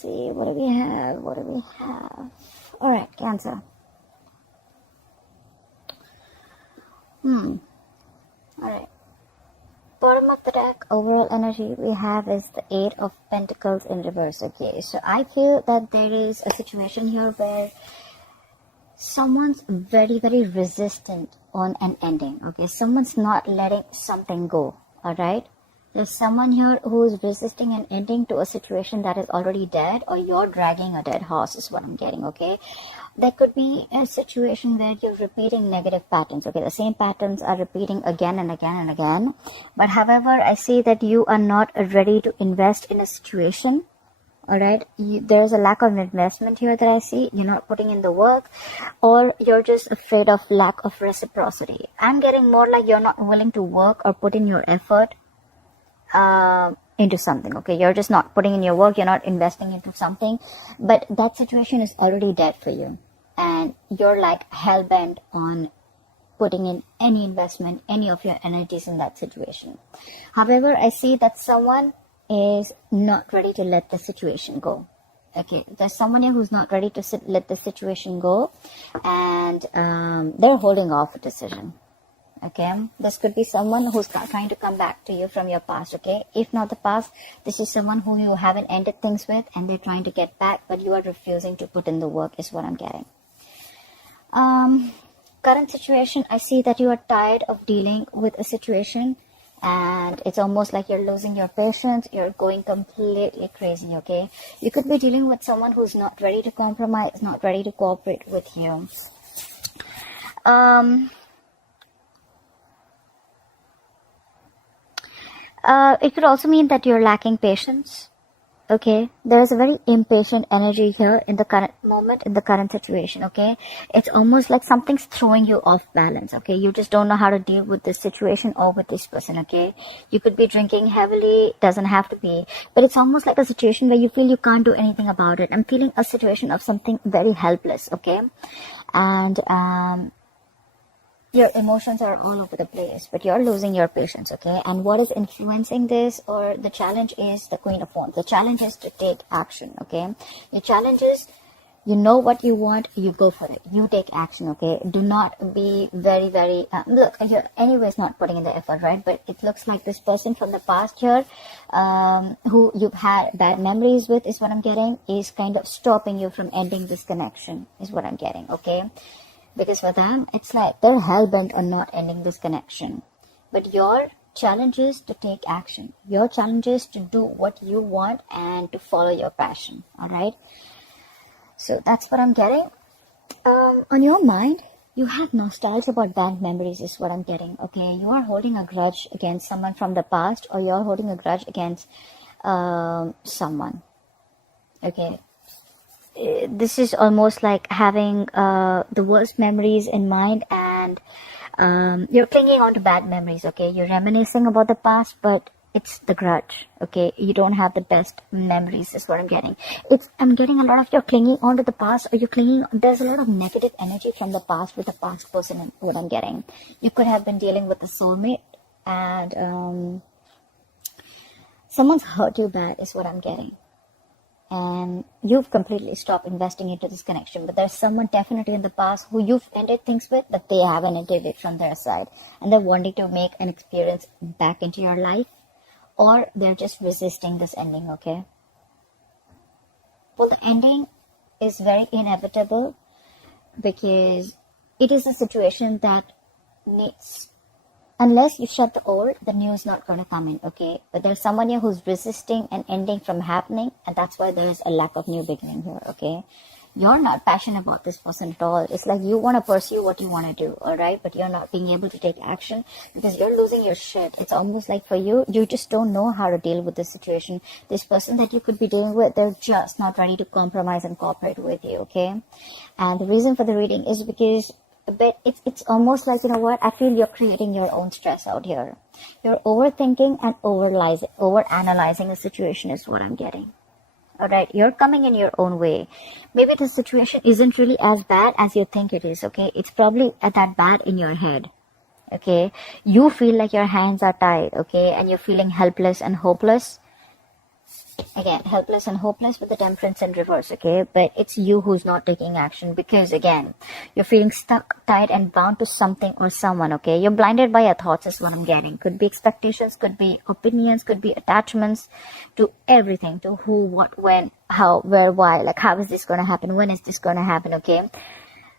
see. What do we have? All right, Cancer. All right. Bottom of the deck, overall energy we have is the Eight of Pentacles in reverse. Okay, so I feel that there is a situation here where someone's very, very resistant on an ending. Okay, someone's not letting something go. All right, there's someone here who is resisting an ending to a situation that is already dead, or you're dragging a dead horse is what I'm getting. Okay, there could be a situation where you're repeating negative patterns. Okay, the same patterns are repeating again and again and again. But however, I see that you are not ready to invest in a situation. All right, there's a lack of investment here that I see. You're not putting in the work, or you're just afraid of lack of reciprocity. I'm getting more like you're not willing to work or put in your effort into something. Okay, you're just not putting in your work, you're not investing into something, but that situation is already dead for you, and you're like hell-bent on putting in any investment, any of your energies in that situation. However, I see that someone is not ready to let the situation go. Okay, there's someone here who's not ready to let the situation go, and they're holding off a decision. Okay, this could be someone who's trying to come back to you from your past. Okay, if not the past, this is someone who you haven't ended things with, and they're trying to get back, but you are refusing to put in the work is what I'm getting. Current situation, I see that you are tired of dealing with a situation, and it's almost like you're losing your patience. You're going completely crazy. Okay, you could be dealing with someone who's not ready to compromise, not ready to cooperate with you. It could also mean that you're lacking patience. Okay, there's a very impatient energy here in the current moment, in the current situation. Okay, it's almost like something's throwing you off balance. Okay, you just don't know how to deal with this situation or with this person. Okay, you could be drinking heavily, doesn't have to be, but it's almost like a situation where you feel you can't do anything about it. I'm feeling a situation of something very helpless. Okay, and your emotions are all over the place, but you're losing your patience. Okay, and what is influencing this, or the challenge, is the Queen of Wands. The challenge is to take action. Okay, your challenge is, you know what you want, you go for it, you take action. Okay, do not be very, very look, you're anyways not putting in the effort, right? But it looks like this person from the past here, who you've had bad memories with, is what I'm getting, is kind of stopping you from ending this connection is what I'm getting. Okay, because for them, it's like they're hell-bent on not ending this connection. But your challenge is to take action. Your challenge is to do what you want and to follow your passion. All right? So that's what I'm getting. On your mind, you have nostalgia about bad memories is what I'm getting. Okay? You are holding a grudge against someone from the past, or you're holding a grudge against someone. Okay? This is almost like having the worst memories in mind, and you're clinging on to bad memories. Okay, you're reminiscing about the past, but it's the grudge. Okay, you don't have the best memories is what I'm getting. I'm getting a lot of you're clinging on to the past, or there's a lot of negative energy from the past with the past person. What I'm getting, you could have been dealing with a soulmate, and someone's hurt you bad is what I'm getting. And you've completely stopped investing into this connection. But there's someone definitely in the past who you've ended things with, but they haven't ended it from their side. And they're wanting to make an experience back into your life. Or they're just resisting this ending, okay? Well, the ending is very inevitable, because it is a situation that needs... Unless you shut the old, the new is not going to come in, okay? But there's someone here who's resisting an ending from happening, and that's why there is a lack of new beginning here, okay? You're not passionate about this person at all. It's like you want to pursue what you want to do, all right? But you're not being able to take action because you're losing your shit. It's almost like for you, you just don't know how to deal with this situation. This person that you could be dealing with, they're just not ready to compromise and cooperate with you, okay? And the reason for the reading is because... but it's almost like, you know what, I feel you're creating your own stress out here. You're overthinking and over-analyzing a situation is what I'm getting. Alright, you're coming in your own way. Maybe the situation isn't really as bad as you think it is, okay? It's probably at that bad in your head, okay? You feel like your hands are tied, okay? And you're feeling helpless and hopeless. Again, helpless and hopeless with the temperance in reverse, okay? But it's you who's not taking action because, again, you're feeling stuck, tied, and bound to something or someone, okay? You're blinded by your thoughts is what I'm getting. Could be expectations, could be opinions, could be attachments to everything, to who, what, when, how, where, why. Like, how is this going to happen? When is this going to happen, okay?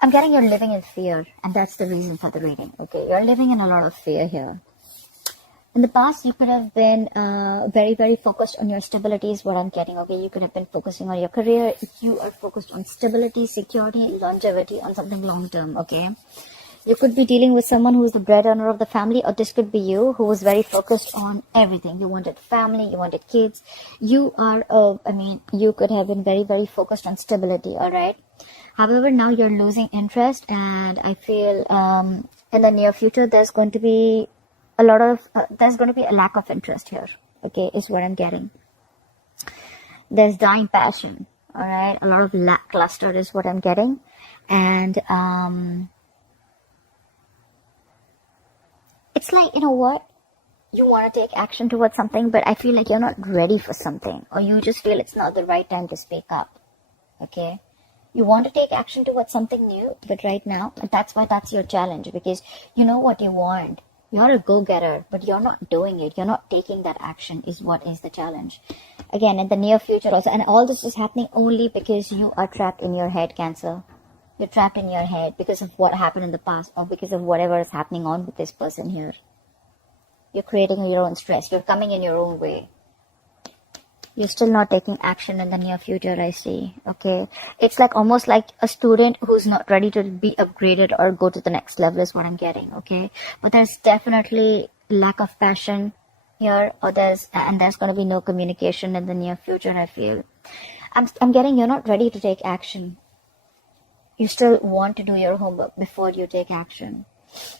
I'm getting you're living in fear, and that's the reason for the reading, okay? You're living in a lot of fear here. In the past, you could have been very, very focused on your stability is what I'm getting, okay? You could have been focusing on your career. If you are focused on stability, security, longevity, on something long-term, okay? You could be dealing with someone who's the breadwinner of the family, or this could be you who was very focused on everything. You wanted family, you wanted kids. You are, you could have been very, very focused on stability, all right? However, now you're losing interest, and I feel in the near future, there's going to be a lack of interest here, okay, is what I'm getting. There's dying passion, all right, a lot of lackluster is what I'm getting. And it's like, you know what, you want to take action towards something, but I feel like you're not ready for something, or you just feel it's not the right time to speak up, okay? You want to take action towards something new, but right now, that's why that's your challenge, because you know what you want. You're a go-getter, but you're not doing it. You're not taking that action is what is the challenge. Again, in the near future also. And all this is happening only because you are trapped in your head, Cancer. You're trapped in your head because of what happened in the past, or because of whatever is happening on with this person here. You're creating your own stress. You're coming in your own way. You're still not taking action in the near future, I see. Okay. It's like almost like a student who's not ready to be upgraded or go to the next level is what I'm getting. Okay. But there's definitely lack of passion here, or there's going to be no communication in the near future, I feel. I'm getting you're not ready to take action. You still want to do your homework before you take action.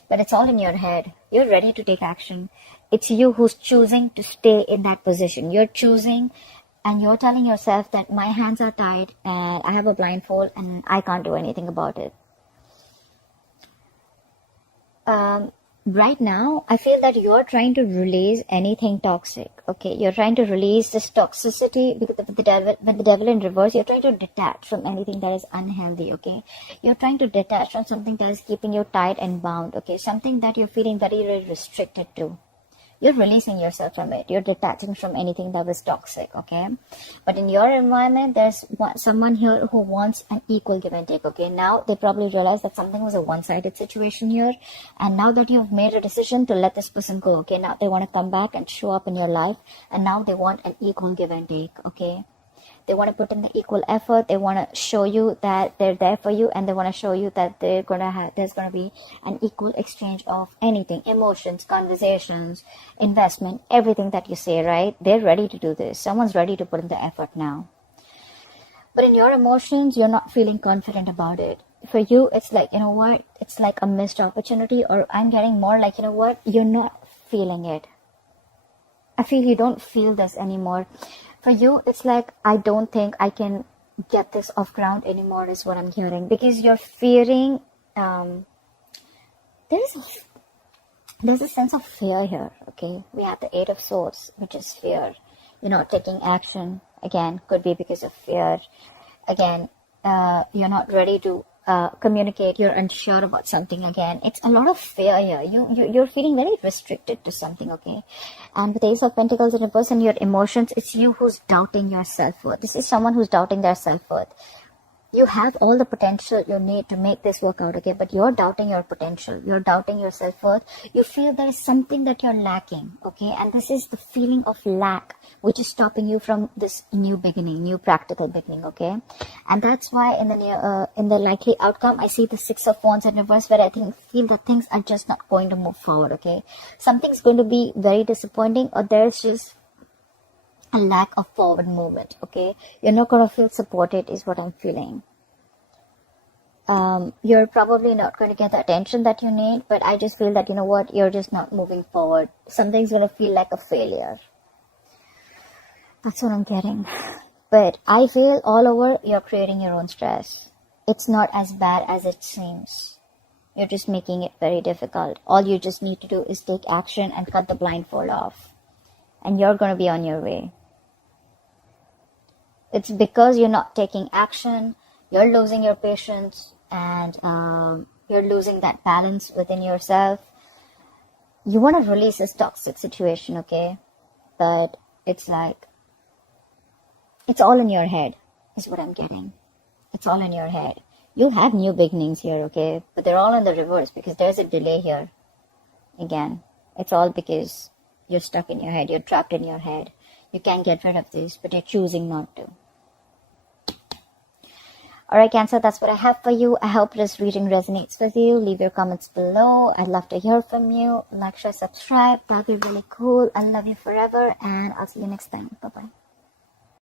But it's all in your head. You're ready to take action. It's you who's choosing to stay in that position. You're choosing, and you're telling yourself that my hands are tied and I have a blindfold and I can't do anything about it. Right now, I feel that you're trying to release anything toxic. Okay, you're trying to release this toxicity because with the devil in reverse. You're trying to detach from anything that is unhealthy. Okay, you're trying to detach from something that is keeping you tied and bound. Okay, something that you're feeling very restricted to. You're releasing yourself from it. You're detaching from anything that was toxic, okay? But in your environment, there's someone here who wants an equal give and take, okay? Now they probably realize that something was a one-sided situation here. And now that you've made a decision to let this person go, okay? Now they want to come back and show up in your life. And now they want an equal give and take, okay? They want to put in the equal effort. They want to show you that they're there for you, and they want to show you that there's going to be an equal exchange of anything, emotions, conversations, investment, everything that you say, right? They're ready to do this. Someone's ready to put in the effort now. But in your emotions, you're not feeling confident about it. For you, it's like, you know what? It's like a missed opportunity, or I'm getting more like, you know what? You're not feeling it. I feel you don't feel this anymore. For you, it's like, I don't think I can get this off ground anymore is what I'm hearing. Because you're fearing, there's a sense of fear here, okay? We have the Eight of Swords, which is fear. You're not taking action. Again, could be because of fear. Again, you're not ready to communicate. You're unsure about something again. It's a lot of fear here. You're feeling very restricted to something, okay? And with Ace of Pentacles in reverse and your emotions, it's you who's doubting your self-worth. This is someone who's doubting their self-worth. You have all the potential you need to make this work out, okay? But you're doubting your potential. You're doubting your self-worth. You feel there is something that you're lacking, okay? And this is the feeling of lack, which is stopping you from this new beginning, new practical beginning, okay? And that's why in the likely outcome, I see the Six of Wands in reverse, where I feel that things are just not going to move forward, okay? Something's going to be very disappointing, or there's just a lack of forward movement, okay? You're not going to feel supported is what I'm feeling. You're probably not going to get the attention that you need, but I just feel that, you know what, you're just not moving forward. Something's going to feel like a failure. That's what I'm getting. But I feel all over, you're creating your own stress. It's not as bad as it seems. You're just making it very difficult. All you just need to do is take action and cut the blindfold off. And you're going to be on your way. It's because you're not taking action, you're losing your patience, and you're losing that balance within yourself. You want to release this toxic situation, okay? But it's like, it's all in your head, is what I'm getting. It's all in your head. You'll have new beginnings here, okay? But they're all in the reverse because there's a delay here. Again, it's all because you're stuck in your head. You're trapped in your head. You can't get rid of this, but you're choosing not to. Alright, Cancer, that's what I have for you. I hope this reading resonates with you. Leave your comments below. I'd love to hear from you. Like, share, subscribe. That'd be really cool. I love you forever, and I'll see you next time. Bye-bye.